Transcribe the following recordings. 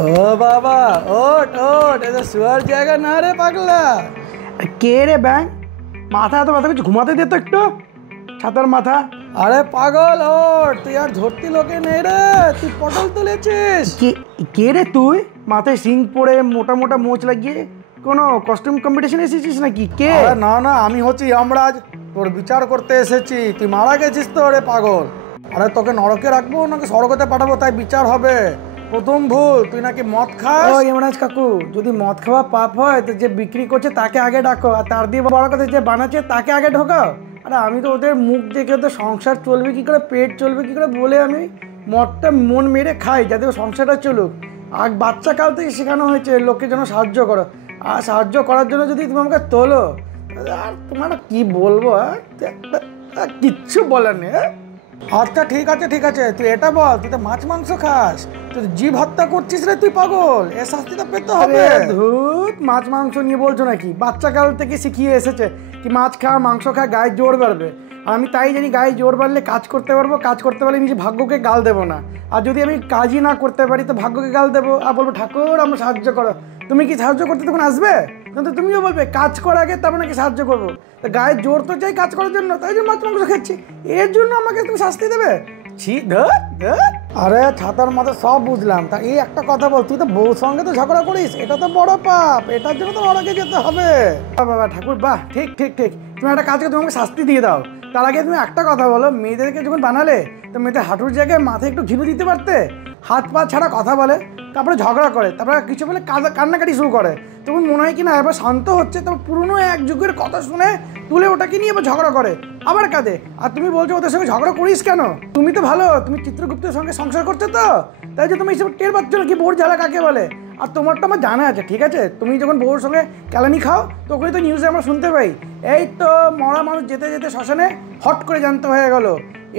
ও বাবা, ওঠ ওঠ, এটা শোয়ার জায়গা না রে পাগলা। কে রে ব্যাং? মাথা এত মাথা কিছু ঘুমাতে দে তো একটু, ছাতার মাথা। আরে পাগল ওঠ, তুই আর ধরতি লোকে নেই রে, তুই পটল তুলেছিস। কে রে তুই? মাথায় সিং পরে মোটা মোটা মোচ লাগিয়ে কোনো কস্টিউম কম্পিটিশনে এসেছিস নাকি? কে? না না, আমি হচ্ছি যমরাজ, তোর বিচার করতে এসেছি। তুই মারা গেছিস তো রে পাগল। আরে তোকে নরকে রাখবো নাকি স্বর্গতে পাঠাবো, তাই বিচার হবে। প্রথম ভুল, তুই নাকি মদ খাস। ও যমরাজ কাকু, যদি মদ খাওয়া পাপ হয় তো যে বিক্রি করছে তাকে আগে ডাকো, আর তার দিয়ে বড় কথা যে বানাচ্ছে তাকে আগে ঢোকাও। আরে আমি তো ওদের মুখ দেখে তো সংসার চলবে কী করে, পেট চলবে কী করে বলে আমি মদটা মন মেরে খাই, যাতে সংসারটা চলুক। আর বাচ্চা কাল থেকে শেখানো হয়েছে লোককে যেন সাহায্য করো, আর সাহায্য করার জন্য যদি তুমি আমাকে তোলো, আর তোমার কি বলবো, কিচ্ছু বলার নেই। আচ্ছা ঠিক আছে ঠিক আছে, তুই এটা বল, তুই তো মাছ মাংস খাস, তুই জীব হত্যা করছিস রে, তুই পাগল, এ শাস্তি তো পেতে হবে। ধুত, মাছ মাংস নিয়ে বলছো নাকি? বাচ্চা কাল থেকে শিখিয়ে এসেছে কি মাছ খা মাংস খা, গায়ে জোর বাড়বে। আর আমি তাই জানি গায়ে জোর বাড়লে কাজ করতে পারবো, কাজ করতে পারলে নিজে ভাগ্যকে গাল দেবো না। আর যদি আমি কাজই না করতে পারি তো ভাগ্যকে গাল দেবো আর বলবো ঠাকুর আমার সাহায্য করো। তুমি কি সাহায্য করতে তখন আসবে? কিন্তু তুমিও বলবে কাজ করার আগে তারপর নাকি সাহায্য করবো। তো গায়ে জোর তো চাই কাজ করার জন্য, তাই জন্য মাছ মাংস খাচ্ছি, এর জন্য আমাকে তুমি শাস্তি দেবে? ছি ধর। আরে ছাতার মাথায় সব বুঝলাম, তা এই একটা কথা বল, তুই তো বউর সঙ্গে তো ঝগড়া করিস, এটা তো বড় পাপ, এটার জন্য তো নরকে যেতে হবে। বাবা ঠাকুর, বাহ, ঠিক ঠিক ঠিক, তুমি একটা কাজকে তুমি আমাকে শাস্তি দিয়ে দাও। তার আগে তুমি একটা কথা বলো, মেয়েদেরকে যখন বানালে তো মেয়েদের হাঁটুর জায়গায় মাথায় একটু ঘিলু দিতে পারতে। হাত পা ছাড়া কথা বলে, তারপরে ঝগড়া করে, তারপরে কিছু বলে কান্নাকাটি শুরু করে, তখন মনে হয় কি না এবার শান্ত হচ্ছে, তারপর পুরনো এক যুগের কথা শুনে তুলে ওটাকে নিয়ে এবার ঝগড়া করে, আবার কাঁদে। আর তুমি বলছো ওদের সঙ্গে ঝগড়া করিস কেন? তুমি তো ভালো, তুমি চিত্রগুপ্তের সঙ্গে সংসার করছো তো, তাই যে তুমি এইসব টের পাচ্ছ না কি বোর জ্বালা কাকে বলে। আর তোমারটা আমার জানা আছে, ঠিক আছে, তুমি যখন বউর সঙ্গে কেলানি খাও তখনই তো নিউজে আমরা শুনতে পাই, এই তো মরা মানুষ যেতে যেতে শ্মশানে হট করে জানতে হয়ে গেল,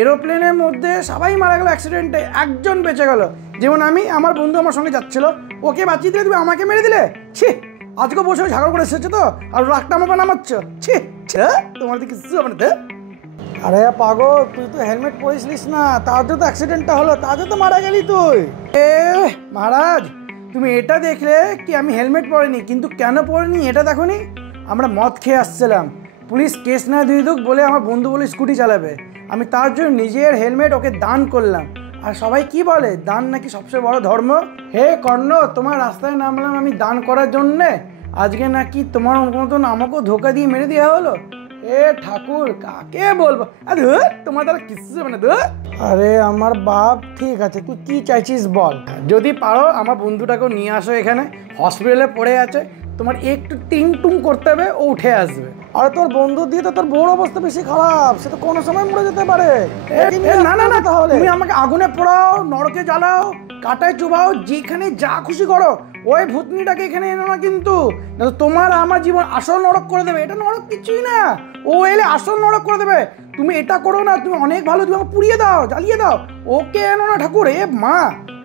এরোপ্লেনের মধ্যে সবাই মারা গেল অ্যাক্সিডেন্টে, একজন বেঁচে গেল। যেমন আমি, আমার বন্ধু আমার সঙ্গে যাচ্ছিল, ওকে বাঁচিয়ে দিলে তুমি আমাকে মেরে দিলে। ছি, আজকে বসে ঝগড়া করে এসেছো তো আর রাগটা আমাকে নামাচ্ছ। ছি, তোমার দিকে কিছু হবে না। আরে পাগল, তুই তো হেলমেট পরিসলিস না, তার জন্য তো অ্যাক্সিডেন্টটা হলো, তার জন্য তো মারা গেলি তুই। এ মহারাজ, তুমি এটা দেখলে কি আমি হেলমেট পরিনি, কিন্তু কেন পরিনি এটা দেখো নি? আমরা মদ খেয়ে আসছিলাম, পুলিশ কেস না দিয়ে দুক বলে আমার বন্ধু বলে স্কুটি চালাবে, আমি তার জন্য নিজের হেলমেট ওকে দান করলাম। আর সবাই কি বলে দান নাকি সবচেয়ে বড় ধর্ম। হে কর্ণ, তোমার রাস্তায় নামলাম আমি দান করার জন্যে, আজকে নাকি তোমার মতন আমাকেও ধোকা দিয়ে মেরে দেওয়া হলো। এ ঠাকুর, কাকে বলবো, তোমার দ্বারা কিছু মানে। আরে আমার বাপ, ঠিক আছে, তুই কি চাইছিস বল। যদি পারো আমার বন্ধুটাকেও নিয়ে আসো এখানে, হসপিটালে পড়ে আছে, তোমার একটু টিং টুং করতে হবে, ও উঠে আসবে। আরে তোর বন্ধু দিয়ে তো তোর বউর অবস্থা বেশি খারাপ, সে তো কোনো সময় মরে যেতে পারে। না না না, তাহলে তুমি আমাকে আগুনে পোড়াও, নরকে জ্বালাও, কাটায় চুবাও, যেখানে যা খুশি করো, ওই ভূতনিটাকে এখানে এনো না, কিন্তু তোমার আমার জীবন আসল নরক করে দেবে। এটা নরক কিছুই না, ও এলে আসল নরক করে দেবে। তুমি এটা করো না, তুমি অনেক ভালো, তুমি আমাকে পুড়িয়ে দাও, জ্বালিয়ে দাও, ওকে এনো না ঠাকুর। এ মা,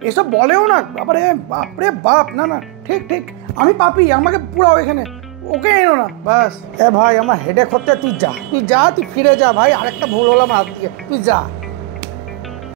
এসব বলেও না, বাবারে বাপরে বাপ, না না, ঠিক ঠিক, আমি পাপি, আমাকে পুরাও এখানে, ওকে এনো না বাস। এ ভাই, আমার হেডেক হচ্ছে, তুই যা তুই ফিরে যা ভাই, আরেকটা ভুল হলাম হাত দিয়ে, তুই যা।